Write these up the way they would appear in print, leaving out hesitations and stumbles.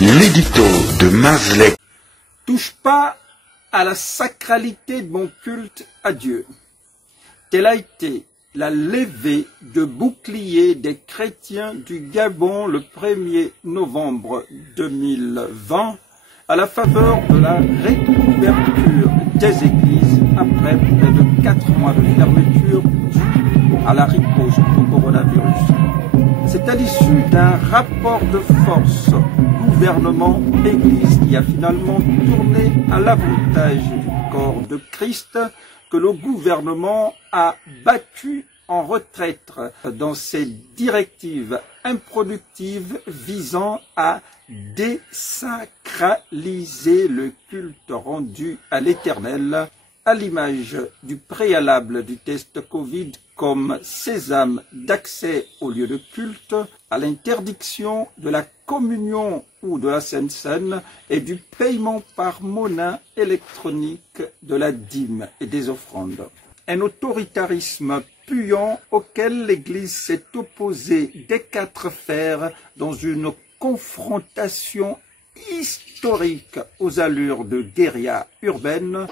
L'édito de Mazlek. Touche pas à la sacralité de mon culte à Dieu. Telle a été la levée de bouclier des chrétiens du Gabon le 1er novembre 2020 à la faveur de la réouverture des églises après près de 4 mois de fermeture due à la riposte au coronavirus. C'est à l'issue d'un rapport de force gouvernement-église qui a finalement tourné à l'avantage du corps de Christ que le gouvernement a battu en retraite dans ses directives improductives visant à désacraliser le culte rendu à l'Éternel, à l'image du préalable du test Covid comme sésame d'accès au lieu de culte, à l'interdiction de la communion ou de la Sainte Seine et du paiement par monnaie électronique de la dîme et des offrandes. Un autoritarisme puant auquel l'Église s'est opposée des 4 fers dans une confrontation historique aux allures de guérilla urbaine.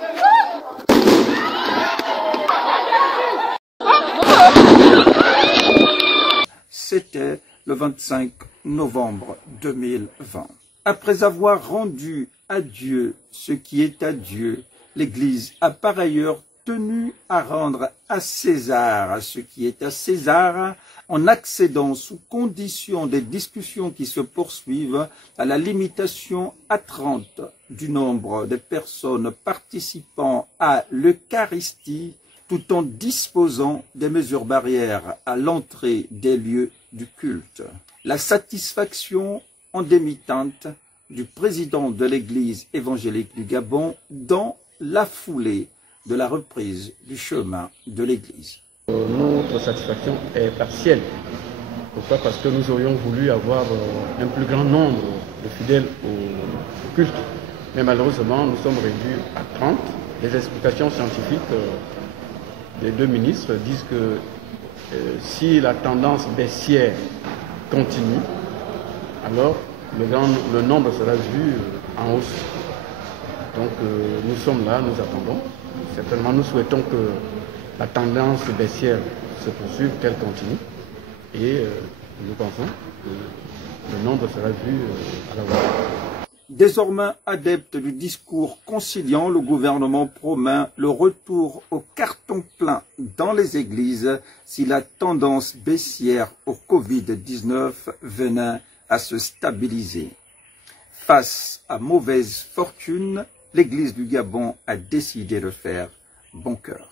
C'était le 25 novembre 2020. Après avoir rendu à Dieu ce qui est à Dieu, l'Église a par ailleurs tenu à rendre à César ce qui est à César, en accédant sous condition des discussions qui se poursuivent à la limitation à 30 du nombre de personnes participant à l'Eucharistie, tout en disposant des mesures barrières à l'entrée des lieux du culte. La satisfaction endémitante du président de l'Église évangélique du Gabon dans la foulée de la reprise du chemin de l'Église. Notre satisfaction est partielle. Pourquoi? Parce que nous aurions voulu avoir un plus grand nombre de fidèles au culte. Mais malheureusement, nous sommes réduits à 30. Les explications scientifiques des 2 ministres disent que si la tendance baissière continue, alors le nombre sera vu en hausse. Donc nous sommes là, nous attendons. Certainement, nous souhaitons que la tendance baissière se poursuive, qu'elle continue. Et nous pensons que le nombre sera vu à la hausse. Désormais adepte du discours conciliant, le gouvernement promet le retour au carton plein dans les églises si la tendance baissière au Covid-19 venait à se stabiliser. Face à mauvaise fortune, l'Église du Gabon a décidé de faire bon cœur.